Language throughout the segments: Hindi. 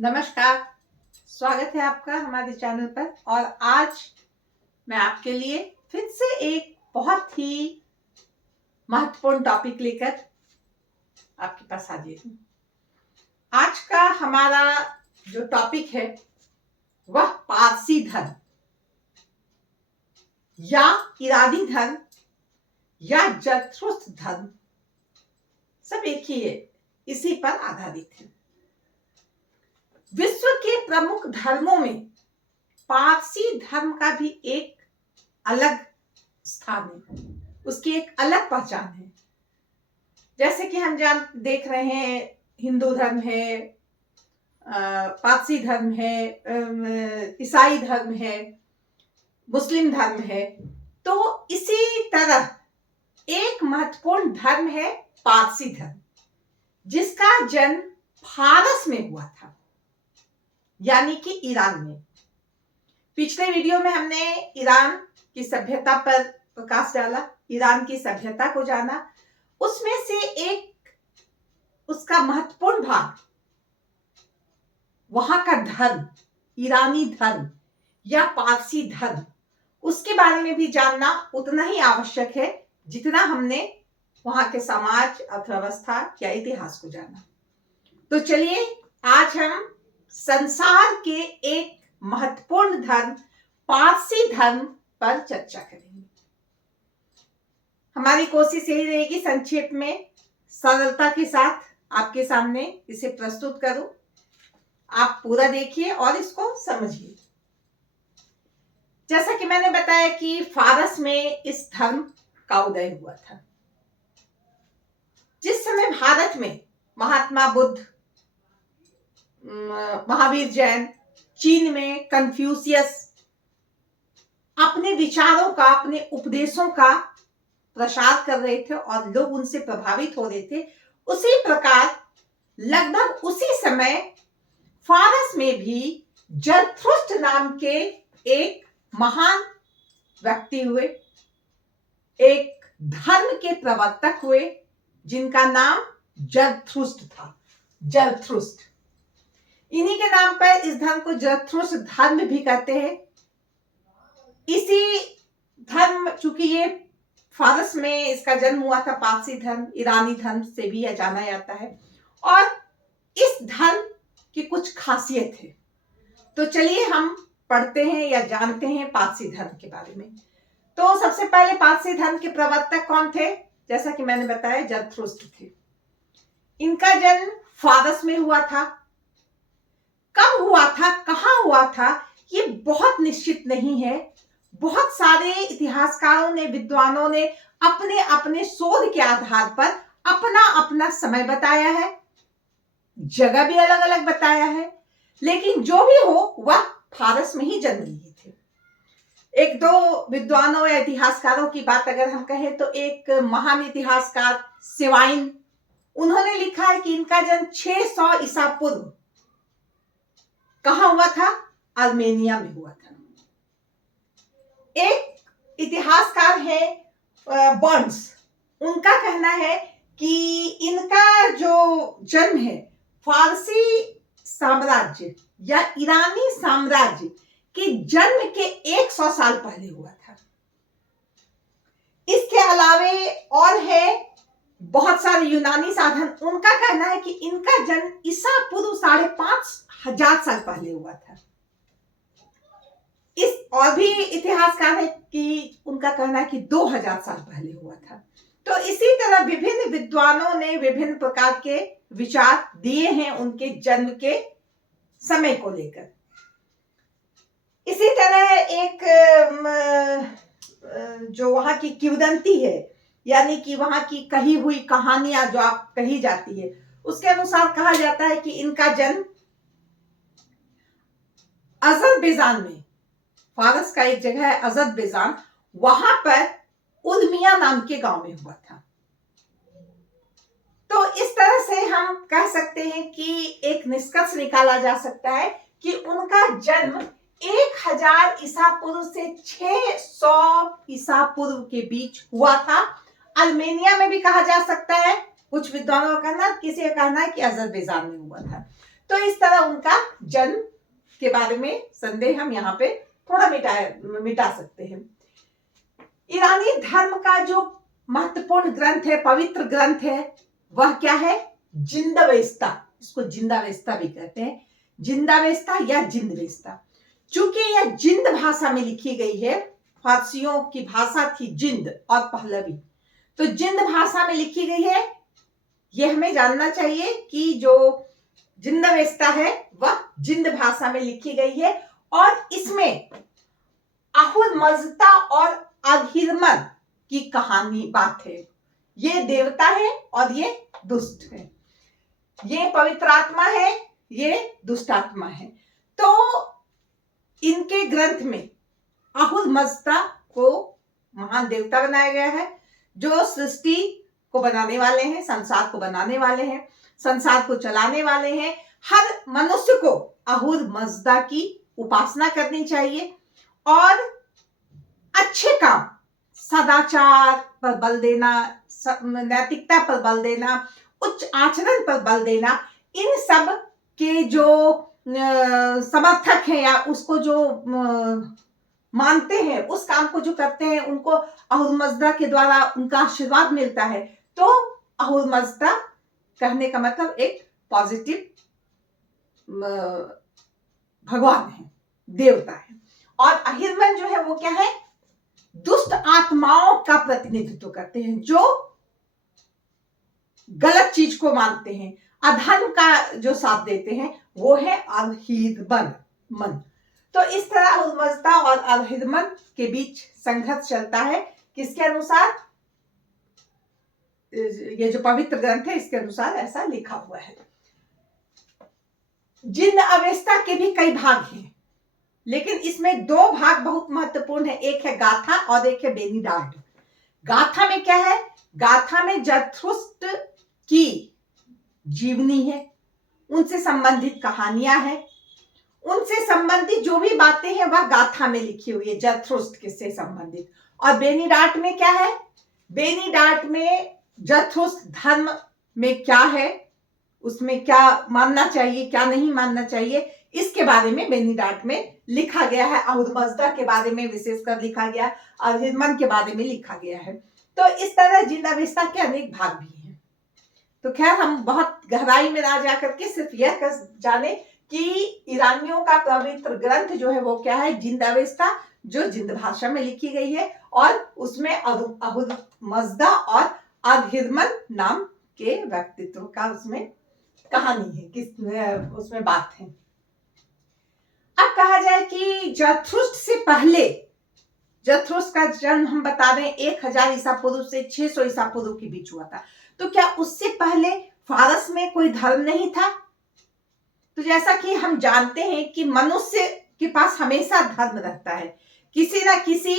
नमस्कार। स्वागत है आपका हमारे चैनल पर। और आज मैं आपके लिए फिर से एक बहुत ही महत्वपूर्ण टॉपिक लेकर आपके पास हाजिर हूँ। आज का हमारा जो टॉपिक है वह पारसी धर्म या ईरानी धर्म या जरथुस्त्र धर्म, सब एक ही है, इसी पर आधारित है। विश्व के प्रमुख धर्मों में पारसी धर्म का भी एक अलग स्थान है, उसकी एक अलग पहचान है। जैसे कि हम देख रहे हैं, हिंदू धर्म है, पारसी धर्म है, ईसाई धर्म है, मुस्लिम धर्म है। तो इसी तरह एक महत्वपूर्ण धर्म है पारसी धर्म, जिसका जन्म फारस में हुआ था, यानी कि ईरान में। पिछले वीडियो में हमने ईरान की सभ्यता पर प्रकाश डाला, ईरान की सभ्यता को जाना। उसमें से एक उसका महत्वपूर्ण भाग वहां का धर्म, ईरानी धर्म या पारसी धर्म, उसके बारे में भी जानना उतना ही आवश्यक है जितना हमने वहां के समाज, अर्थव्यवस्था या इतिहास को जाना। तो चलिए आज हम संसार के एक महत्वपूर्ण धर्म पारसी धर्म पर चर्चा करेंगे। हमारी कोशिश यही रहेगी संक्षेप में, सरलता के साथ आपके सामने इसे प्रस्तुत करूं। आप पूरा देखिए और इसको समझिए। जैसा कि मैंने बताया कि फारस में इस धर्म का उदय हुआ था। जिस समय भारत में महात्मा बुद्ध, महावीर जैन, चीन में कन्फ्यूशियस अपने विचारों का, अपने उपदेशों का प्रसार कर रहे थे और लोग उनसे प्रभावित हो रहे थे, उसी प्रकार लगभग उसी समय फारस में भी जरथुस्त्र नाम के एक महान व्यक्ति हुए, एक धर्म के प्रवर्तक हुए, जिनका नाम जरथुस्त्र था। जरथुस्त्र, इन्हीं के नाम पर इस धर्म को जरथुस्त्र धर्म भी कहते हैं। इसी धर्म, चूंकि ये फारस में इसका जन्म हुआ था, पारसी धर्म, ईरानी धर्म से भी यह जाना जाता है। और इस धर्म की कुछ खासियत है। तो चलिए हम पढ़ते हैं या जानते हैं पारसी धर्म के बारे में। तो सबसे पहले पारसी धर्म के प्रवर्तक कौन थे? जैसा कि मैंने बताया, जरथुस्त्र थे। इनका जन्म फारस में हुआ था। कब हुआ था, कहां हुआ था, ये बहुत निश्चित नहीं है। बहुत सारे इतिहासकारों ने, विद्वानों ने अपने अपने शोध के आधार पर अपना अपना समय बताया है, जगह भी अलग अलग बताया है, लेकिन जो भी हो वह फारस में ही जन्म लिए थे। एक दो विद्वानों या इतिहासकारों की बात अगर हम कहें तो एक महान इतिहासकार सिवाइन, उन्होंने लिखा है कि इनका जन्म 600 ईसा पूर्व कहां हुआ था? आर्मेनिया में हुआ था। एक इतिहासकार है बर्न्स, उनका कहना है कि इनका जो जन्म है फारसी साम्राज्य या ईरानी साम्राज्य के जन्म के 100 साल पहले हुआ था। इसके अलावे और है बहुत सारे यूनानी साधन, उनका कहना है कि इनका जन्म ईसा पूर्व 5,500 साल पहले हुआ था। इस और भी इतिहासकार है कि उनका कहना है कि 2000 साल पहले हुआ था। तो इसी तरह विभिन्न विद्वानों ने विभिन्न प्रकार के विचार दिए हैं उनके जन्म के समय को लेकर। इसी तरह एक जो वहां की किंवदंती है, यानी कि वहां की कही हुई कहानियां जो आप कही जाती है, उसके अनुसार कहा जाता है कि इनका जन्म अजरबैजान में, फारस का एक जगह है अजरबैजान, वहां पर उर्मिया नाम के गांव में हुआ था। तो इस तरह से हम कह सकते हैं कि एक निष्कर्ष निकाला जा सकता है कि उनका जन्म 1000 ईसा पूर्व से 600 ईसा पूर्व के बीच हुआ था। आर्मेनिया में भी कहा जा सकता है, कुछ विद्वानों का कहना, किसी का कहना है कि अजरबैजान में हुआ था। तो इस तरह उनका जन्म के बारे में संदेह हम यहाँ पे थोड़ा मिटा सकते हैं। ईरानी धर्म का जो महत्वपूर्ण ग्रंथ है, पवित्र ग्रंथ है, वह क्या है? जिंदावेस्ता। इसको जिंदावेस्ता भी कहते हैं, जिंदावेस्ता या जिंदवेस्ता। चूंकि यह जिंद भाषा में लिखी गई है, फारसियों की भाषा थी जिंद और पहलवी, तो जिंद भाषा में लिखी गई है। यह हमें जानना चाहिए कि जो जिंदावेस्ता है वह जिंद भाषा में लिखी गई है, और इसमें अहुरमज़दा और अहिरमन की कहानी बात है। ये देवता है और ये दुष्ट है, ये पवित्र आत्मा है, ये दुष्ट आत्मा है। तो इनके ग्रंथ में अहुरमज़दा को महान देवता बनाया गया है, जो सृष्टि को बनाने वाले हैं, संसार को बनाने वाले हैं, संसार को चलाने वाले हैं। हर मनुष्य को अहुरमज़दा की उपासना करनी चाहिए और अच्छे काम, सदाचार पर बल देना, नैतिकता पर बल देना, उच्च आचरण पर बल देना, इन सब के जो समर्थक हैं या उसको जो मानते हैं, उस काम को जो करते हैं, उनको अहुरमज़दा के द्वारा उनका आशीर्वाद मिलता है। तो अहुरमज़दा कहने का मतलब एक पॉजिटिव भगवान है, देवता है। और अहिरमन जो है वो क्या है? दुष्ट आत्माओं का प्रतिनिधित्व करते हैं, जो गलत चीज को मानते हैं, अधर्म का जो साथ देते हैं, वो है अहिरमन। तो इस तरह अहुरमज़दा और अहिरमन के बीच संघर्ष चलता है। किसके अनुसार? ये जो पवित्र ग्रंथ है इसके अनुसार ऐसा लिखा हुआ है। जिन अवेस्ता के भी कई भाग हैं, लेकिन इसमें दो भाग बहुत महत्वपूर्ण है, एक है गाथा और एक है बेनीडाट। गाथा में क्या है? गाथा में जरथुस्त्र की जीवनी है, उनसे संबंधित कहानियां हैं, उनसे संबंधित जो भी बातें हैं वह गाथा में लिखी हुई है, जरथुस्त्र से संबंधित। और बेनीडाट में क्या है? बेनीडाट में जरथुस्त्र धर्म में क्या है, उसमें क्या मानना चाहिए, क्या नहीं मानना चाहिए, इसके बारे में बेनीडाट में लिखा गया है। अहुरमज़दा के बारे में विशेषकर लिखा गया, अहिरमन के बारे में लिखा गया है। तो इस तरह जिंदावेस्ता के अनेक भाग भी हैं। तो खैर, हम बहुत गहराई में ना जाकर के सिर्फ यह जाने कि ईरानियों का पवित्र ग्रंथ जो है वो क्या है? जिंदावेस्ता, जो जिंद भाषा में लिखी गई है, और उसमें अहुरमज़दा और अहिरमन नाम के व्यक्तित्व का उसमें कहानी है, किस उसमें बात है। अब कहा जाए कि जरथुस्त्र से पहले, जरथुस्त्र का जन्म हम बता रहे हैं 1000 ईसा पूर्व से 600 ईसा पूर्व के बीच हुआ था। तो क्या उससे पहले फारस में कोई धर्म नहीं था? तो जैसा कि हम जानते हैं कि मनुष्य के पास हमेशा धर्म रहता है, किसी ना किसी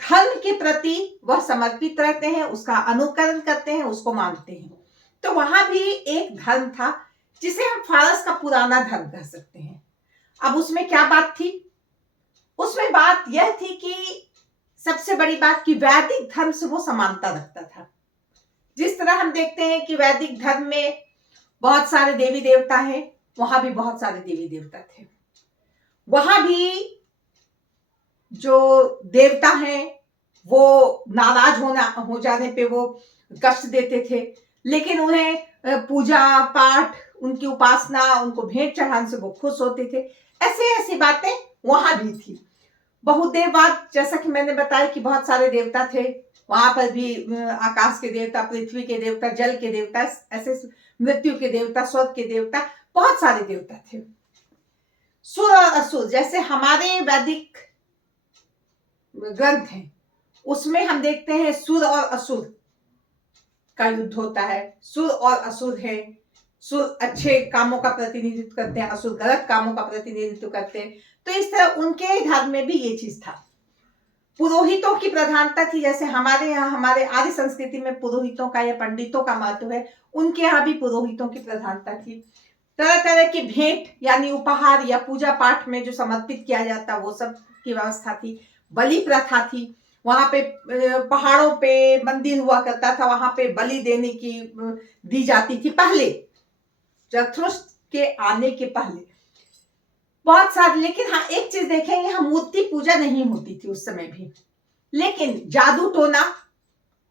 धर्म के प्रति वह समर्पित रहते हैं, उसका अनुकरण करते हैं, उसको मानते हैं। तो वहां भी एक धर्म था जिसे हम फारस का पुराना धर्म कह सकते हैं। अब उसमें क्या बात थी? उसमें बात यह थी कि सबसे बड़ी बात कि वैदिक धर्म से वो समानता रखता था। जिस तरह हम देखते हैं कि वैदिक धर्म में बहुत सारे देवी देवता हैं, वहां भी बहुत सारे देवी देवता थे। वहां भी जो देवता हैं वो नाराज हो जाने पे वो कष्ट देते थे, लेकिन उन्हें पूजा पाठ, उनकी उपासना, उनको भेंट चढ़ाने से वो खुश होते थे। ऐसी बातें वहां भी थी। बहुत देर बाद, जैसा कि मैंने बताया कि बहुत सारे देवता थे, वहां पर भी आकाश के देवता, पृथ्वी के देवता, जल के देवता, ऐसे मृत्यु के देवता, स्वर्ग के देवता, बहुत सारे देवता थे। सुर और असुर, जैसे हमारे वैदिक ग्रंथ हैं उसमें हम देखते हैं सुर और असुर का युद्ध होता है। सुर और असुर है, सुर अच्छे कामों का प्रतिनिधित्व करते हैं, असुर गलत कामों का प्रतिनिधित्व करते हैं। तो इस तरह उनके धर्म में भी ये चीज था। पुरोहितों की प्रधानता थी, जैसे हमारे यहाँ, हमारे आर्य संस्कृति में पुरोहितों का या पंडितों का महत्व है, उनके यहाँ भी पुरोहितों की प्रधानता थी। तरह तरह की भेंट यानी उपहार या पूजा पाठ में जो समर्पित किया जाता वो सब की व्यवस्था थी। बलि प्रथा थी, वहां पे पहाड़ों पे मंदिर हुआ करता था, वहां पे बलि देने की दी जाती थी। पहले जरथुस्त्र के आने के पहले बहुत सारे, लेकिन हाँ एक चीज देखेंगे, हम मूर्ति पूजा नहीं होती थी उस समय भी, लेकिन जादू टोना,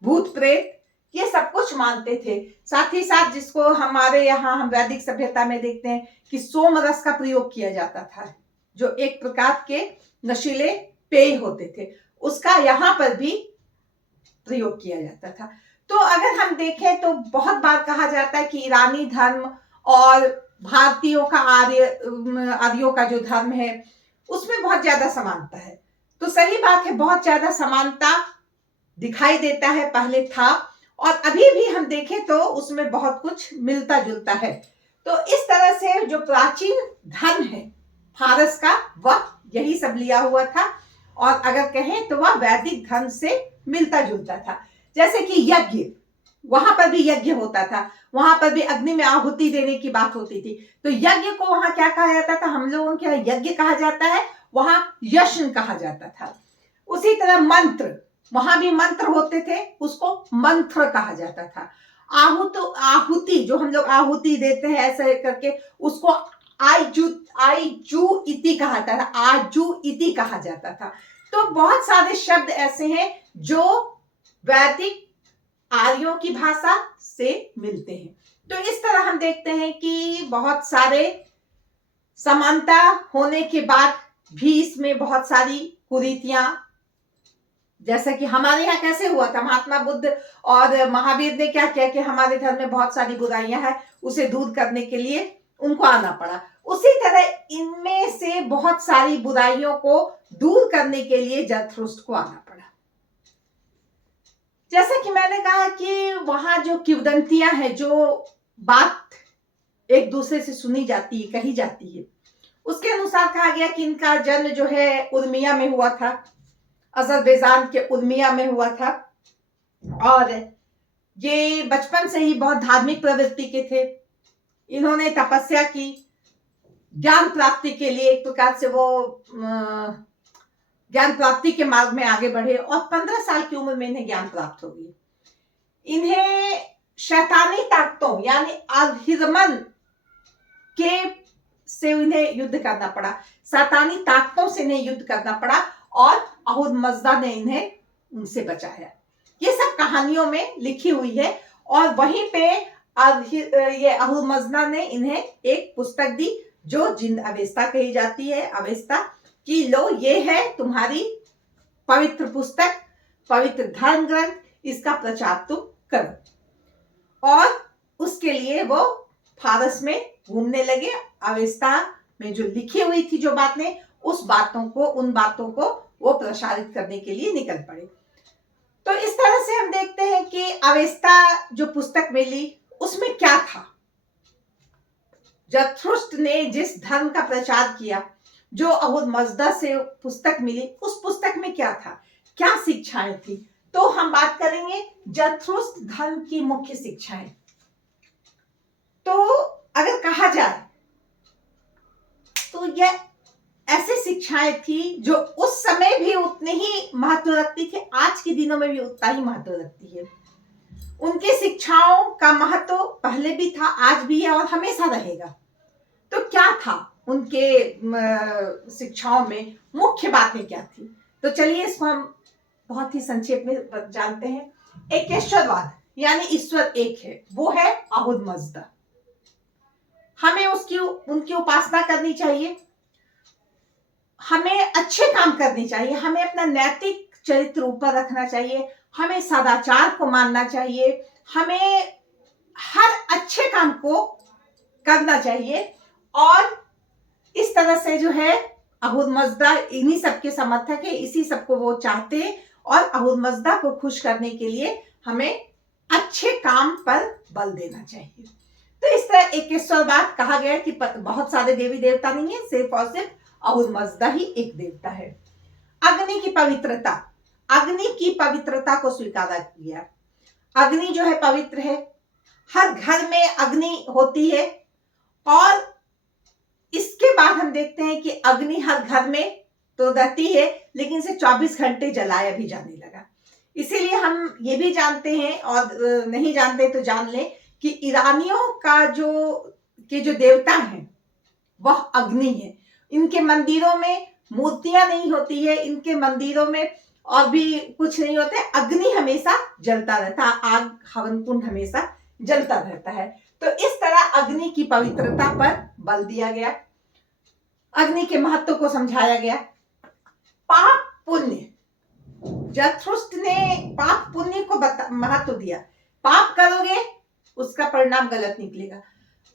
भूत प्रेत, ये सब कुछ मानते थे। साथ ही साथ जिसको हमारे यहाँ हम वैदिक सभ्यता में देखते हैं कि सोम रस का प्रयोग किया जाता था, जो एक प्रकार के नशीले पेय होते थे, उसका यहाँ पर भी प्रयोग किया जाता था। तो अगर हम देखें तो बहुत बार कहा जाता है कि ईरानी धर्म और भारतीयों का आर्यों का जो धर्म है उसमें बहुत ज्यादा समानता है। तो सही बात है, बहुत ज्यादा समानता दिखाई देता है, पहले था, और अभी भी हम देखें तो उसमें बहुत कुछ मिलता जुलता है। तो इस तरह से जो प्राचीन धर्म है फारस का, वह यही सब लिया हुआ था, और अगर कहें तो वह वैदिक धर्म से मिलता जुलता था। जैसे कि यज्ञ, वहां पर भी यज्ञ होता था, वहां पर भी अग्नि में आहुति देने की बात होती थी। तो यज्ञ को वहां क्या कहा जाता था, हम लोगों के यहाँ यज्ञ कहा जाता है, वहां यज्ञ कहा जाता था। उसी तरह मंत्र, वहां भी मंत्र होते थे, उसको मंत्र कहा जाता था। आहुति जो हम लोग आहुति देते हैं ऐसे करके, उसको आईजू इति कहा जाता था, आजू इति कहा जाता था। तो बहुत सारे शब्द ऐसे हैं जो वैदिक आर्यों की भाषा से मिलते हैं। तो इस तरह हम देखते हैं कि बहुत सारे समानता होने के बाद भी इसमें बहुत सारी कुरीतियां, जैसा कि हमारे यहाँ कैसे हुआ था, महात्मा बुद्ध और महावीर ने क्या किया कि हमारे धर्म में बहुत सारी बुराइयां हैं, उसे दूर करने के लिए उनको आना पड़ा। उसी तरह इनमें से बहुत सारी बुराइयों को दूर करने के लिए जरथुस्त्र को आना पड़ा। जैसा कि मैंने कहा कि वहां जो किंवदंतियां हैं, जो बात एक दूसरे से सुनी जाती है, कही जाती है, उसके अनुसार कहा गया कि इनका जन्म जो है उर्मिया में हुआ था, अजरबैजान के उर्मिया में हुआ था, और ये बचपन से ही बहुत धार्मिक प्रवृत्ति के थे। इन्होंने तपस्या की ज्ञान प्राप्ति के लिए, एक प्रकार से वो ज्ञान प्राप्ति के मार्ग में आगे बढ़े, और 15 साल की उम्र में इन्हें ज्ञान प्राप्त हो गई। इन्हें शैतानी ताकतों यानी अहिरमन के से इन्हें युद्ध करना पड़ा, शैतानी ताकतों से इन्हें युद्ध करना पड़ा, और अहुरमज़दा ने इन्हें उनसे बचाया। ये सब कहानियों में लिखी हुई है, और वहीं पे ये अहुरमज़दा ने इन्हें एक पुस्तक दी जो जिंद अवेस्ता कही जाती है, अवेस्ता कि लो ये है तुम्हारी पवित्र पुस्तक, पवित्र धर्म ग्रंथ, इसका प्रचार तुम करो। और उसके लिए वो फारस में घूमने लगे, अवेस्ता में जो लिखी हुई थी जो बातें, उन बातों को वो प्रसारित करने के लिए निकल पड़े। तो इस तरह से हम देखते हैं कि अवेस्ता जो पुस्तक मिली उसमें क्या था, जरथुस्त्र ने जिस धर्म का प्रचार किया, जो अहुरमज़दा से पुस्तक मिली, उस पुस्तक में क्या था, क्या शिक्षाएं थी। तो हम बात करेंगे जरथुस्त्र धर्म की मुख्य शिक्षाएं। तो अगर कहा जाए तो यह ऐसी शिक्षाएं थी जो उस समय भी उतनी ही महत्व रखती थी, आज के दिनों में भी उतना ही महत्व रखती है। उनकी शिक्षाओं का महत्व पहले भी था, आज भी है, और हमेशा रहेगा। तो क्या था उनके शिक्षाओं में, मुख्य बातें क्या थी। तो चलिए इसको हम बहुत ही संक्षेप में जानते हैं। एकेश्वरवाद यानी ईश्वर एक है, वो है अहुरमज़दा। हमें उनकी उपासना करनी चाहिए, हमें अच्छे काम करने चाहिए, हमें अपना नैतिक चरित्र ऊपर रखना चाहिए, हमें सदाचार को मानना चाहिए, हमें हर अच्छे काम को करना चाहिए। और इस तरह से जो है अहुरमज़दा इन्हीं सबके समर्थक है, इसी सबको वो चाहते हैं, और अहुरमज़दा को खुश करने के लिए हमें अच्छे काम पर बल देना चाहिए। तो इस तरह एकेश्वरवाद कहा गया कि बहुत सारे देवी देवता नहीं है, सिर्फ और सिर्फ अहुरमज़दा ही एक देवता है। अग्नि की पवित्रता, अग्नि की पवित्रता को स्वीकारा किया। अग्नि जो है पवित्र है, हर घर में अग्नि होती है, और इसके बाद हम देखते हैं कि अग्नि हर घर में तो रहती है, लेकिन इसे 24 घंटे जलाया भी जाने लगा। इसीलिए हम ये भी जानते हैं, और नहीं जानते तो जान लें, कि ईरानियों का जो के जो देवता हैं वह अग्नि है। इनके मंदिरों में मूर्तियां नहीं होती है, इनके मंदिरों में और भी कुछ नहीं होते, अग्नि हमेशा जलता रहता है, आग हवन कुंड हमेशा जलता रहता है। तो इस तरह अग्नि की पवित्रता पर बल दिया गया, अग्नि के महत्व को समझाया गया। पाप पुण्य, जरथुस्त्र ने पाप पुण्य को महत्व दिया। पाप करोगे उसका परिणाम गलत निकलेगा,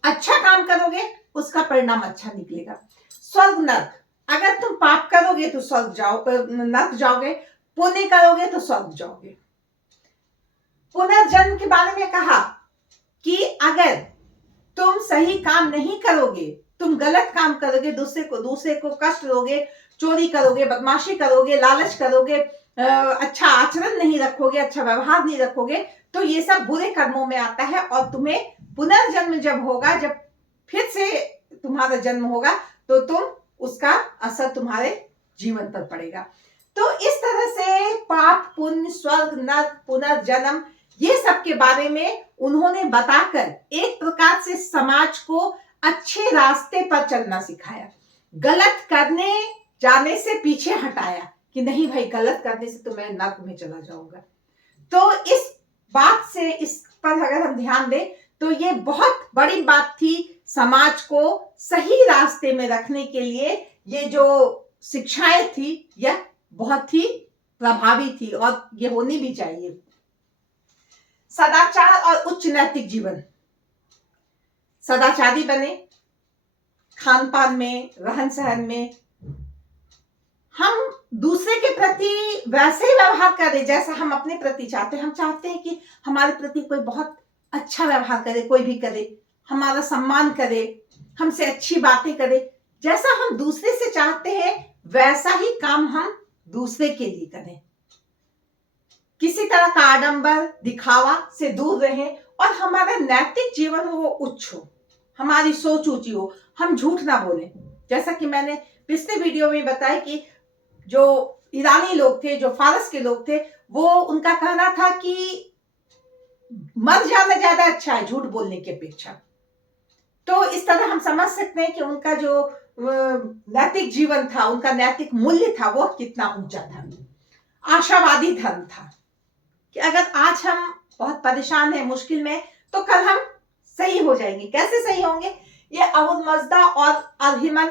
अच्छा काम करोगे उसका परिणाम अच्छा निकलेगा। स्वर्ग नरक, अगर तुम पाप करोगे तो स्वर्ग नरक जाओगे, पुण्य करोगे तो स्वर्ग जाओगे। पुनर्जन्म के बारे में कहा कि अगर तुम सही काम नहीं करोगे, तुम गलत काम करोगे, दूसरे को कष्ट दोगे, चोरी करोगे, बदमाशी करोगे, लालच करोगे, अच्छा आचरण नहीं रखोगे, अच्छा व्यवहार नहीं रखोगे, तो ये सब बुरे कर्मों में आता है। और तुम्हें पुनर्जन्म जब होगा, जब फिर से तुम्हारा जन्म होगा, तो तुम उसका असर तुम्हारे जीवन पर पड़ेगा। तो इस तरह से पाप पुण्य, स्वर्ग नरक, पुनर्जन्म, ये सब के बारे में उन्होंने बताकर एक प्रकार से समाज को अच्छे रास्ते पर चलना सिखाया, गलत करने जाने से पीछे हटाया कि नहीं भाई, गलत करने से तो मैं नरक में चला जाऊंगा। तो इस बात से, इस पर अगर हम ध्यान दें तो ये बहुत बड़ी बात थी, समाज को सही रास्ते में रखने के लिए ये जो शिक्षाएं थी यह बहुत ही प्रभावी थी और ये होनी भी चाहिए। सदाचार और उच्च नैतिक जीवन, सदाचारी बने, खान पान में, रहन सहन में हम दूसरे के प्रति वैसे ही व्यवहार करें जैसा हम अपने प्रति चाहते हैं। हम चाहते हैं कि हमारे प्रति कोई बहुत अच्छा व्यवहार करे, कोई भी करे, हमारा सम्मान करे, हमसे अच्छी बातें करे। जैसा हम दूसरे से चाहते हैं वैसा ही काम हम दूसरे के लिए करें। किसी तरह का आडंबर, दिखावा से दूर रहें और हमारा नैतिक जीवन हो वो उच्च हो, हमारी सोच ऊंची हो, हम झूठ ना बोलें। जैसा कि मैंने पिछले वीडियो में बताया कि जो ईरानी लोग थे, जो फारस के लोग थे, वो उनका कहना था कि मर जाना ज्यादा अच्छा है झूठ बोलने की अपेक्षा। तो इस तरह हम समझ सकते हैं कि उनका जो नैतिक जीवन था, उनका नैतिक मूल्य था, वो कितना ऊंचा था। आशावादी धर्म था कि अगर आज हम बहुत परेशान हैं, मुश्किल में, तो कल हम सही हो जाएंगे। कैसे सही होंगे? ये अहुद मजदा और अरहिमन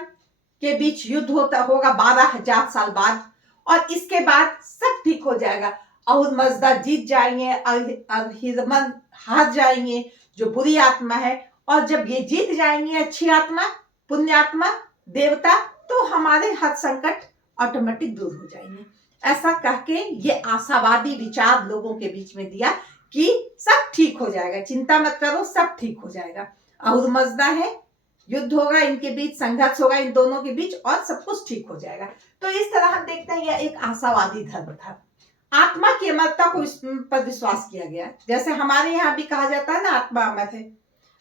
के बीच युद्ध होगा 12,000 साल बाद, और इसके बाद सब ठीक हो जाएगा। अहुद मजदा जीत जाएंगे, अरहिमन हार जाएंगे जो बुरी आत्मा है, और जब ये जीत जाएंगे अच्छी आत्मा, पुण्य आत्मा, देवता, तो हमारे हर संकट ऑटोमेटिक दूर हो जाएंगे। ऐसा कह के ये आशावादी विचार लोगों के बीच में दिया कि सब ठीक हो जाएगा, चिंता मत करो, सब ठीक हो जाएगा। अहुद मजदा है, युद्ध होगा, इनके बीच संघर्ष होगा, इन दोनों के बीच, और सब कुछ ठीक हो जाएगा। तो इस तरह हम देखते हैं यह एक आशावादी धर्म था। आत्मा की अमरता को इस पर विश्वास किया गया। जैसे हमारे यहाँ भी कहा जाता है ना, आत्मा अमर है।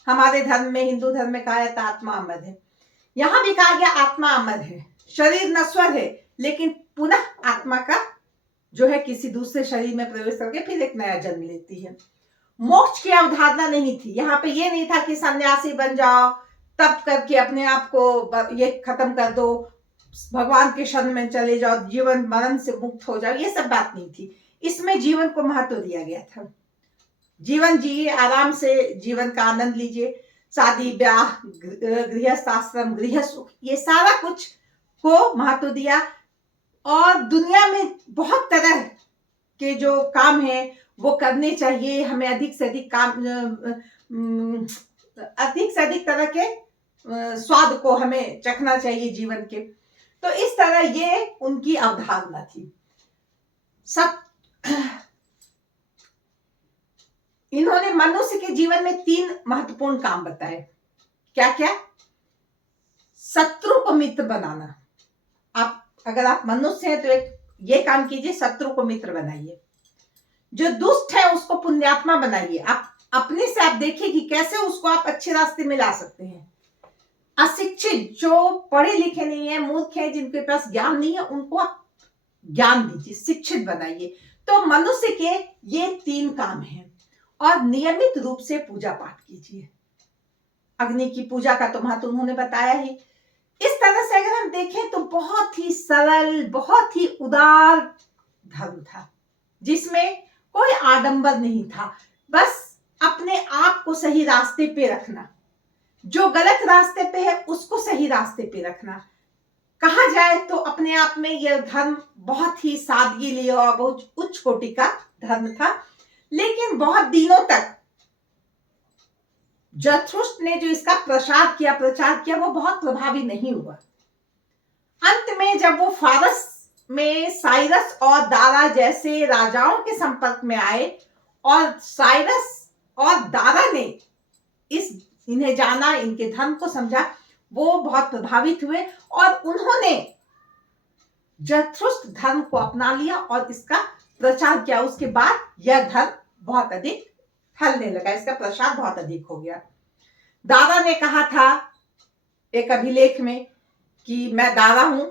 हमारे धर्म में, हिंदू धर्म में कहा जाता है आत्मा अमर है। यहाँ भी कहा गया आत्मा अमर है। शरीर नश्वर है, लेकिन पुनः आत्मा का जो है किसी दूसरे शरीर में प्रवेश करके फिर एक नया जन्म लेती है। मोक्ष की अवधारणा नहीं थी। यहाँ पे ये नहीं था कि सन्यासी बन जाओ, तप करके अपने आप को ये खत्म कर दो, भगवान के शरण में चले जाओ, जीवन मरण से मुक्त हो जाओ, ये सब बात नहीं थी। इसमें जीवन को महत्व दिया गया था। जीवन जिए, आराम से जीवन का आनंद लीजिए, शादी ब्याह, गृहस्थ आश्रम, गृह सुख, ये सारा कुछ को महत्व दिया। और दुनिया में बहुत तरह के जो काम है वो करने चाहिए हमें, अधिक से अधिक काम, अधिक से अधिक तरह के स्वाद को हमें चखना चाहिए जीवन के। तो इस तरह ये उनकी अवधारणा थी। इन्होंने मनुष्य के जीवन में 3 महत्वपूर्ण काम बताए। क्या क्या? शत्रु को मित्र बनाना। अगर आप मनुष्य हैं तो एक ये काम कीजिए, शत्रु को मित्र बनाइए। जो दुष्ट है उसको पुण्यात्मा बनाइए। आप अपने से आप देखिए कि कैसे उसको आप अच्छे रास्ते में ला सकते हैं। अशिक्षित, जो पढ़े लिखे नहीं है, मूर्ख है, जिनके पास ज्ञान नहीं है, उनको आप ज्ञान दीजिए, शिक्षित बनाइए। तो मनुष्य के ये 3 काम हैं। और नियमित रूप से पूजा पाठ कीजिए। अग्नि की पूजा का तो महत्व उन्होंने बताया ही। इस तरह से अगर हम देखें तो बहुत ही सरल, बहुत ही उदार धर्म था, जिसमें कोई आडंबर नहीं था। बस अपने आप को सही रास्ते पे रखना, जो गलत रास्ते पे है उसको सही रास्ते पे रखना। कहा जाए तो अपने आप में यह धर्म बहुत ही सादगी लिए और बहुत उच्च कोटि का धर्म था। लेकिन बहुत दिनों तक जरथुस्त्र ने जो इसका प्रचार किया वो बहुत प्रभावी नहीं हुआ। अंत में जब वो फारस में साइरस और दारा जैसे राजाओं के संपर्क में आए और साइरस और दारा ने इन्हें जाना, इनके धर्म को समझा, वो बहुत प्रभावित हुए और उन्होंने जरथुस्त्र धर्म को अपना लिया और इसका प्रचार किया। उसके बाद यह धर्म बहुत अधिक फैलने लगा, इसका प्रसार बहुत अधिक हो गया। दारा ने कहा था एक अभिलेख में कि मैं दारा हूं,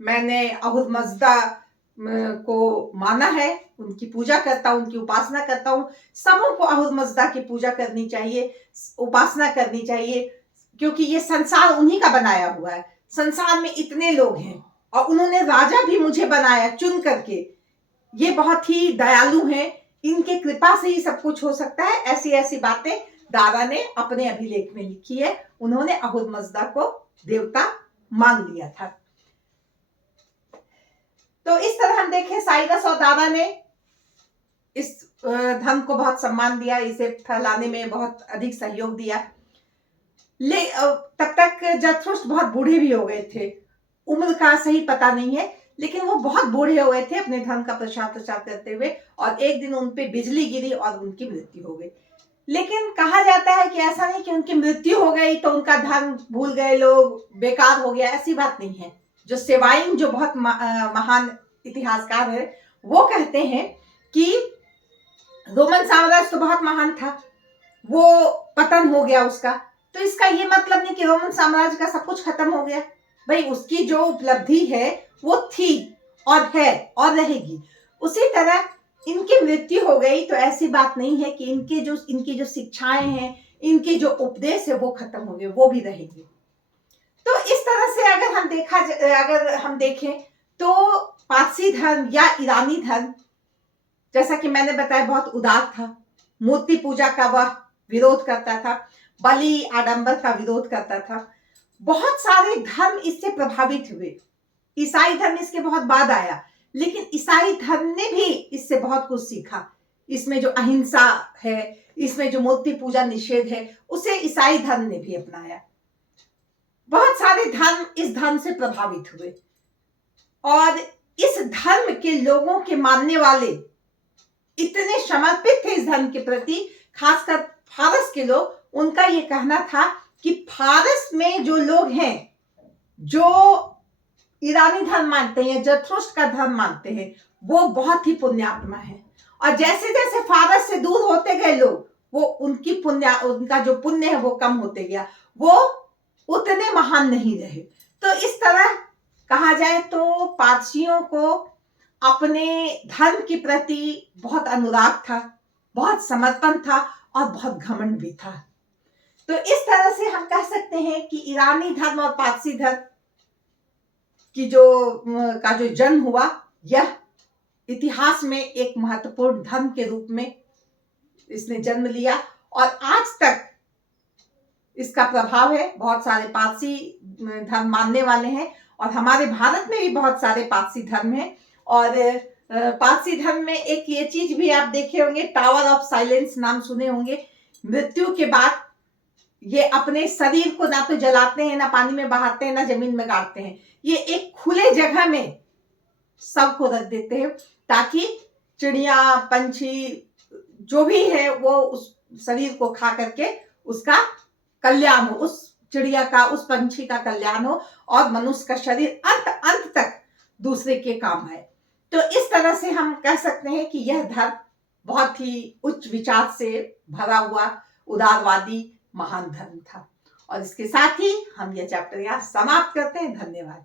मैंने अहुरमज़दा को माना है, उनकी पूजा करता हूं, उनकी उपासना करता हूं। सबों को अहुरमज़दा की पूजा करनी चाहिए, उपासना करनी चाहिए, क्योंकि ये संसार उन्हीं का बनाया हुआ है। संसार में इतने लोग हैं और उन्होंने राजा भी मुझे बनाया चुन करके। ये बहुत ही दयालु हैं, इनके कृपा से ही सब कुछ हो सकता है। ऐसी ऐसी बातें दारा ने अपने अभिलेख में लिखी है। उन्होंने अहुरमज़दा को देवता मान लिया था। तो इस तरह हम देखें साइरस और दारा ने इस धर्म को बहुत सम्मान दिया, इसे फैलाने में बहुत अधिक सहयोग दिया। तब तक जरथुस्त्र बहुत बूढ़े भी हो गए थे, उम्र का सही पता नहीं है, लेकिन वो बहुत बूढ़े हो गए थे अपने धर्म का प्रचार करते हुए। और एक दिन उन पे बिजली गिरी और उनकी मृत्यु हो गई। लेकिन कहा जाता है कि ऐसा नहीं कि उनकी मृत्यु हो गई तो उनका धर्म भूल गए लोग, बेकार हो गया, ऐसी बात नहीं है। जो सेवाइन, जो बहुत महान इतिहासकार है, वो कहते हैं कि रोमन साम्राज्य तो बहुत महान था, वो पतन हो गया उसका। तो इसका ये मतलब नहीं कि रोमन साम्राज्य का सब कुछ खत्म हो गया। भाई, उसकी जो उपलब्धि है वो थी और है और रहेगी। उसी तरह इनकी मृत्यु हो गई तो ऐसी बात नहीं है कि इनकी जो शिक्षाएं हैं, इनके जो उपदेश है वो खत्म हो गए, वो भी रहेंगे। तो इस तरह से अगर हम देखें तो पारसी धर्म या ईरानी धर्म, जैसा कि मैंने बताया, बहुत उदार था। मूर्ति पूजा का वह विरोध करता था, बलि आडंबर का विरोध करता था। बहुत सारे धर्म इससे प्रभावित हुए। ईसाई धर्म इसके बहुत बाद आया, लेकिन ईसाई धर्म ने भी इससे बहुत कुछ सीखा। इसमें जो अहिंसा है, इसमें जो मूर्ति पूजा निषेध है, उसे ईसाई धर्म ने भी अपनाया। बहुत सारे धर्म इस धर्म से प्रभावित हुए और इस धर्म के लोगों के मानने वाले इतने समर्पित थे इस धर्म के प्रति, खासकर फारस के लोग। उनका ये कहना था कि फारस में जो लोग हैं, जो ईरानी धर्म मानते हैं, जरथुस्त्र का धर्म मानते हैं, वो बहुत ही पुण्यात्मा है। और जैसे जैसे फारस से दूर होते गए लोग, वो उनका जो पुण्य है वो कम होते गया, वो उतने महान नहीं रहे। तो इस तरह कहा जाए तो पारसियों को अपने धर्म के प्रति बहुत अनुराग था, बहुत समर्पण था और बहुत घमंड भी था। तो इस तरह से हम कह सकते हैं कि ईरानी धर्म और पारसी धर्म की जो जन्म हुआ, यह इतिहास में एक महत्वपूर्ण धर्म के रूप में इसने जन्म लिया और आज तक इसका प्रभाव है। बहुत सारे पारसी धर्म मानने वाले हैं और हमारे भारत में भी बहुत सारे पारसी धर्म हैं। और पारसी धर्म में एक ये चीज भी आप देखे होंगे, टावर ऑफ साइलेंस नाम सुने होंगे। मृत्यु के बाद ये अपने शरीर को ना तो जलाते हैं, ना पानी में बहाते हैं, ना जमीन में गाड़ते हैं। ये एक खुले जगह में सबको रख देते हैं ताकि चिड़िया, पंछी जो भी है वो उस शरीर को खा करके उसका कल्याण हो, उस चिड़िया का, उस पंछी का कल्याण हो और मनुष्य का शरीर अंत तक दूसरे के काम आए। तो इस तरह से हम कह सकते हैं कि यह धर्म बहुत ही उच्च विचार से भरा हुआ उदारवादी महान धर्म था। और इसके साथ ही हम यह चैप्टर यहाँ समाप्त करते हैं। धन्यवाद।